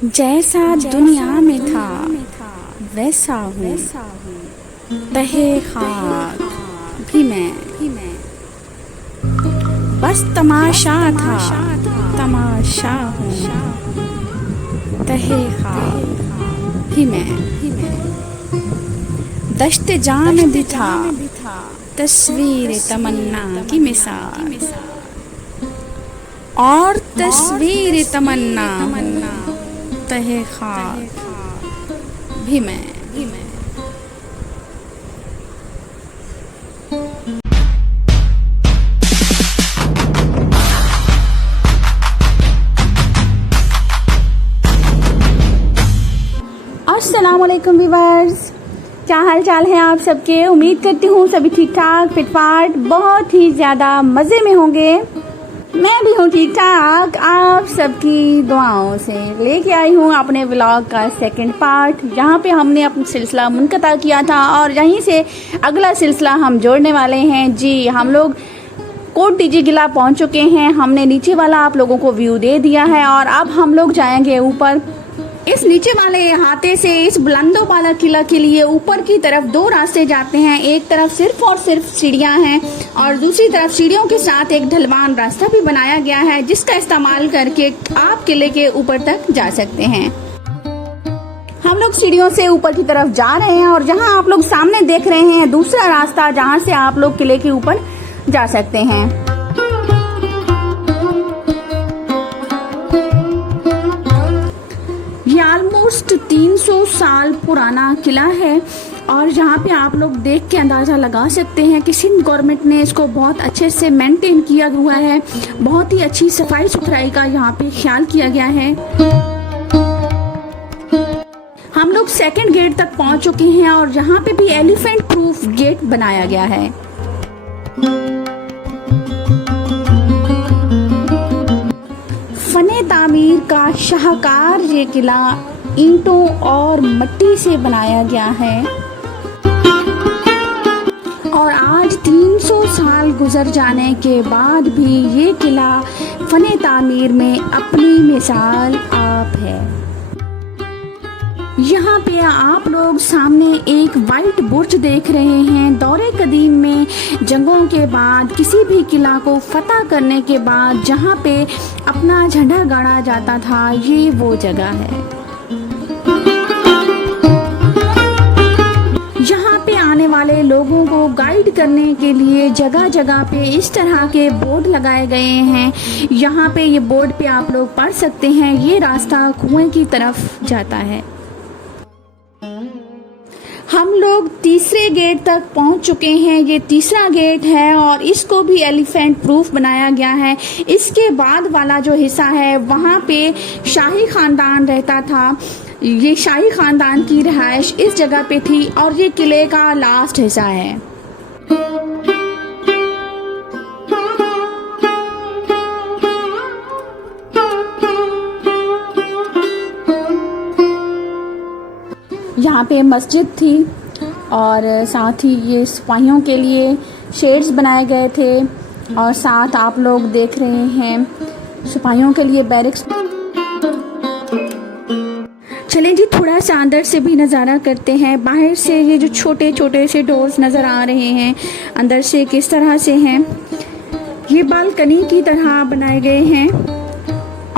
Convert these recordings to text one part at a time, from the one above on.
जैसा दुनिया में था वैसा हूँ, तहे खाक भी मैं, बस तमाशा था तमाशा हूँ, तहे खाक भी मैं। दश्त जान भी था तस्वीर तमन्ना की मिसाल, और तस्वीर तमन्ना तहे खाक भी मैं। अस्सलाम वालेकुम व्यूअर्स, क्या हाल चाल है आप सबके। उम्मीद करती हूँ सभी ठीक ठाक फिटफाट बहुत ही ज़्यादा मज़े में होंगे। मैं भी हूँ ठीक ठाक, आप सबकी दुआओं से लेके आई हूँ अपने व्लॉग का सेकंड पार्ट, जहाँ पे हमने अपना सिलसिला मुनक़ता किया था और यहीं से अगला सिलसिला हम जोड़ने वाले हैं। जी, हम लोग कोट डीजे किला पहुँच चुके हैं। हमने नीचे वाला आप लोगों को व्यू दे दिया है और अब हम लोग जाएंगे ऊपर। इस नीचे वाले अहाते से इस बुलंदों वाला किला के लिए ऊपर की तरफ दो रास्ते जाते हैं। एक तरफ सिर्फ और सिर्फ सीढ़ियां हैं और दूसरी तरफ सीढ़ियों के साथ एक ढलवान रास्ता भी बनाया गया है, जिसका इस्तेमाल करके आप किले के ऊपर तक जा सकते हैं। हम लोग सीढ़ियों से ऊपर की तरफ जा रहे हैं और जहां आप लोग सामने देख रहे हैं दूसरा रास्ता, जहां से आप लोग किले के ऊपर जा सकते हैं। ऑलमोस्ट 300 साल पुराना किला है और यहाँ पे आप लोग देख के अंदाज़ा लगा सकते हैं कि सिंध गवर्नमेंट ने इसको बहुत अच्छे से मेंटेन किया हुआ है। बहुत ही अच्छी सफाई सुथराई का यहाँ पे ख्याल किया गया है। हम लोग सेकंड गेट तक पहुँच चुके हैं और यहाँ पे भी एलिफेंट प्रूफ गेट बनाया गया है। फने तामीर का शाहकार ये किला ईंटों और मिट्टी से बनाया गया है और आज 300 साल गुजर जाने के बाद भी ये किला फने तामीर में अपनी मिसाल आप है। यहाँ पे आप लोग सामने एक वाइट बुर्ज देख रहे हैं। दौरे कदीम में जंगों के बाद किसी भी किला को फतह करने के बाद जहाँ पे अपना झंडा गाड़ा जाता था, ये वो जगह है। यहाँ पे आने वाले लोगों को गाइड करने के लिए जगह जगह पे इस तरह के बोर्ड लगाए गए हैं। यहाँ पे ये बोर्ड पे आप लोग पढ़ सकते हैं, ये रास्ता कुएं की तरफ जाता है। हम लोग तीसरे गेट तक पहुंच चुके हैं। ये तीसरा गेट है और इसको भी एलिफेंट प्रूफ बनाया गया है। इसके बाद वाला जो हिस्सा है वहाँ पे शाही खानदान रहता था। ये शाही खानदान की रिहाइश इस जगह पे थी और ये किले का लास्ट हिस्सा है। यहाँ पे मस्जिद थी और साथ ही ये सिपाहियों के लिए शेड्स बनाए गए थे और साथ आप लोग देख रहे हैं सिपाहियों के लिए बैरिक्स। चलें जी, थोड़ा सा अंदर से भी नज़ारा करते हैं। बाहर से ये जो छोटे छोटे से डोर्स नज़र आ रहे हैं, अंदर से किस तरह से हैं, ये बालकनी की तरह बनाए गए हैं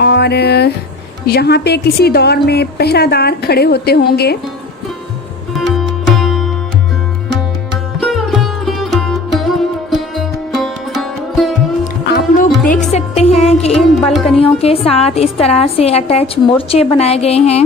और यहाँ पे किसी दौर में पहरादार खड़े होते होंगे। देख सकते हैं कि इन बालकनियों के साथ इस तरह से अटैच मोर्चे बनाए गए हैं।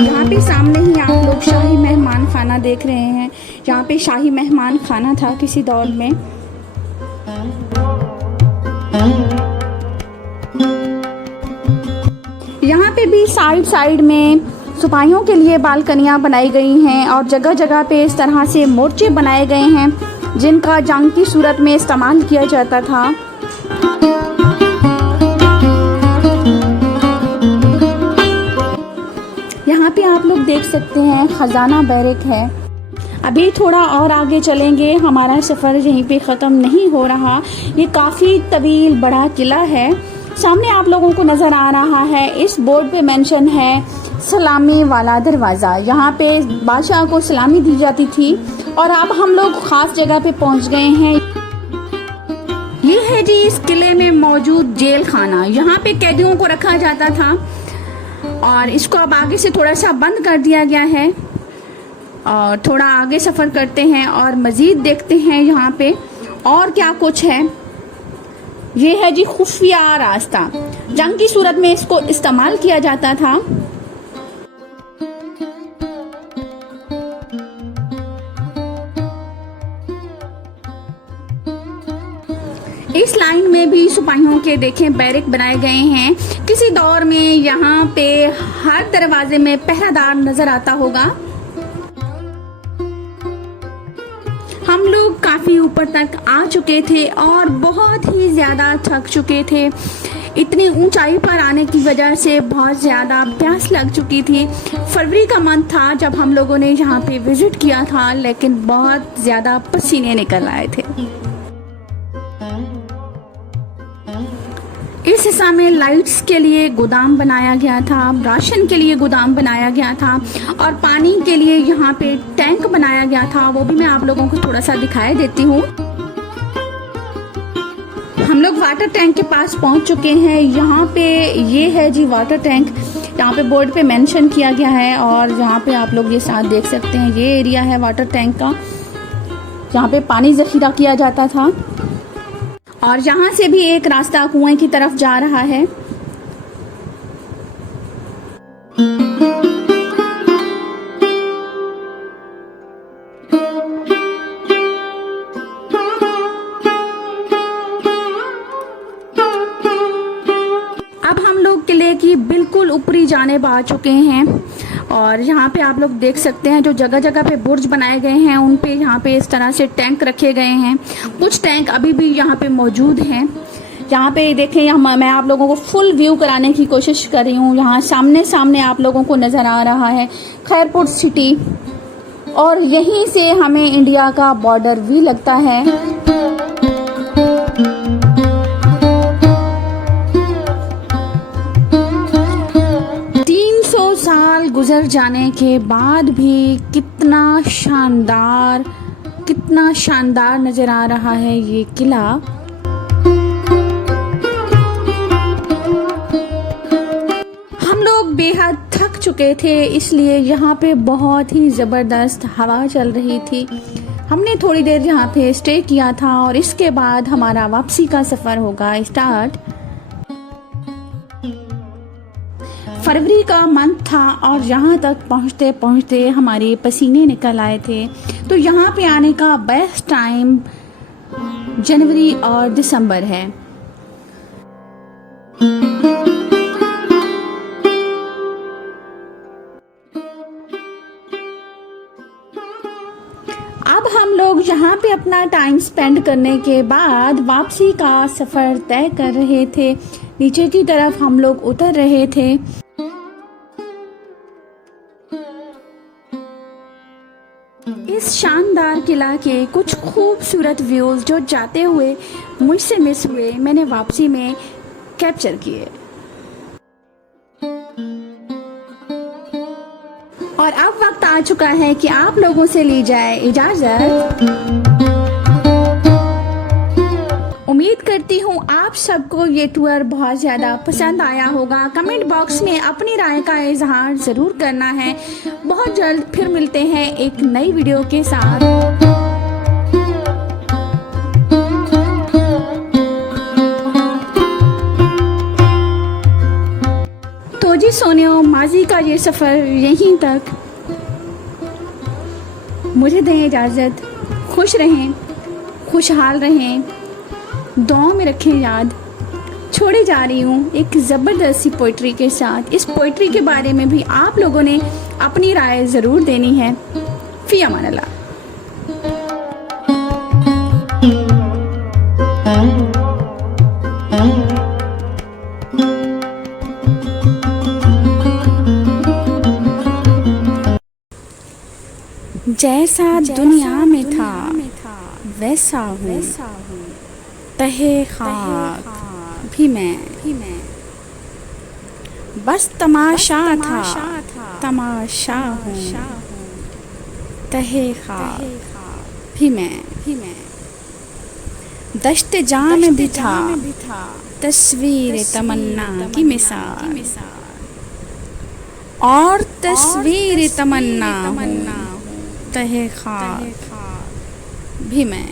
यहाँ पे सामने ही आप लोग शाही मेहमान खाना देख रहे हैं। यहाँ पे शाही मेहमान खाना था किसी दौर में। यहाँ पे भी साइड साइड में सिपाहियों के लिए बालकनियां बनाई गई हैं और जगह जगह पे इस तरह से मोर्चे बनाए गए हैं जिनका जंग की सूरत में इस्तेमाल किया जाता था। यहाँ पे आप लोग देख सकते हैं खजाना बैरक है अभी थोड़ा और आगे चलेंगे, हमारा सफ़र यहीं पे ख़त्म नहीं हो रहा। ये काफ़ी तवील बड़ा किला है। सामने आप लोगों को नज़र आ रहा है, इस बोर्ड पे मेंशन है सलामी वाला दरवाज़ा। यहाँ पे बादशाह को सलामी दी जाती थी। और अब हम लोग ख़ास जगह पे पहुँच गए हैं। ये है जी इस किले में मौजूद जेल खाना। यहाँ पे कैदियों को रखा जाता था और इसको अब आगे से थोड़ा सा बंद कर दिया गया है। और थोड़ा आगे सफ़र करते हैं और मज़ीद देखते हैं यहाँ पे और क्या कुछ है। ये है जी खुफिया रास्ता। जंग की सूरत में इसको इस्तेमाल किया जाता था। इस लाइन में भी सिपाहियों के देखें बैरक बनाए गए हैं। किसी दौर में यहाँ पे हर दरवाजे में पहरादार नजर आता होगा। हम लोग काफी ऊपर तक आ चुके थे और बहुत ही ज्यादा थक चुके थे। इतनी ऊंचाई पर आने की वजह से बहुत ज्यादा प्यास लग चुकी थी। फरवरी का मंथ था जब हम लोगों ने यहाँ पे विजिट किया था, लेकिन बहुत ज्यादा पसीने निकल आए थे। इस हिस्सा में लाइट्स के लिए गोदाम बनाया गया था, राशन के लिए गोदाम बनाया गया था और पानी के लिए यहाँ पे टैंक बनाया गया था। वो भी मैं आप लोगों को थोड़ा सा दिखाई देती हूँ। हम लोग वाटर टैंक के पास पहुँच चुके हैं। यहाँ पे ये है जी वाटर टैंक। यहाँ पे बोर्ड पे मेंशन किया गया है और यहाँ पे आप लोग ये साथ देख सकते हैं। ये एरिया है वाटर टैंक का, यहाँ पे पानी जखीरा किया जाता था। और यहाँ से भी एक रास्ता कुएं की तरफ जा रहा है। अब हम लोग किले की बिल्कुल ऊपरी जानिब आ चुके हैं और यहाँ पे आप लोग देख सकते हैं जो जगह जगह पे बुर्ज बनाए गए हैं उन पे यहाँ पे इस तरह से टैंक रखे गए हैं। कुछ टैंक अभी भी यहाँ पे मौजूद हैं। यहाँ पे देखें, मैं आप लोगों को फुल व्यू कराने की कोशिश कर रही हूँ। यहाँ सामने सामने आप लोगों को नज़र आ रहा है खैरपुर सिटी और यहीं से हमें इंडिया का बॉर्डर भी लगता है। 300 साल गुजर जाने के बाद भी कितना शानदार नज़र आ रहा है ये किला। हम लोग बेहद थक चुके थे, इसलिए यहाँ पे बहुत ही ज़बरदस्त हवा चल रही थी। हमने थोड़ी देर यहाँ पे स्टे किया था और इसके बाद हमारा वापसी का सफ़र होगा स्टार्ट। फरवरी का मंथ था और यहाँ तक पहुँचते पहुँचते हमारे पसीने निकल आए थे। तो यहाँ पे आने का बेस्ट टाइम जनवरी और दिसंबर है। अब हम लोग यहाँ पे अपना टाइम स्पेंड करने के बाद वापसी का सफ़र तय कर रहे थे। नीचे की तरफ हम लोग उतर रहे थे। इस शानदार किला के कुछ खूबसूरत व्यूज जो जाते हुए मुझसे मिस हुए, मैंने वापसी में कैप्चर किए। और अब वक्त आ चुका है कि आप लोगों से ली जाए इजाजत। उम्मीद करती हूँ आप सबको ये टूर बहुत ज़्यादा पसंद आया होगा। कमेंट बॉक्स में अपनी राय का इजहार ज़रूर करना है। बहुत जल्द फिर मिलते हैं एक नई वीडियो के साथ। तो जी सोनियो, माजी का ये सफ़र यहीं तक। मुझे दें इजाज़त। खुश रहें, खुशहाल रहें, दुआ में रखें याद। छोड़े जा रही हूँ एक ज़बरदस्त सी पोइट्री के साथ। इस पोइट्री के बारे में भी आप लोगों ने अपनी राय ज़रूर देनी है। फ़ी अमान अल्लाह। जैसा दुनिया में था वैसा हूँ, तहे खाक भी मैं, बस तमाशा था तमाशा हूँ, तहे खाक भी मैं। दश्त जाम में भी था तस्वीर तमन्ना की मिसाल, और तस्वीर तमन्ना हूँ, तहे खाक भी मैं।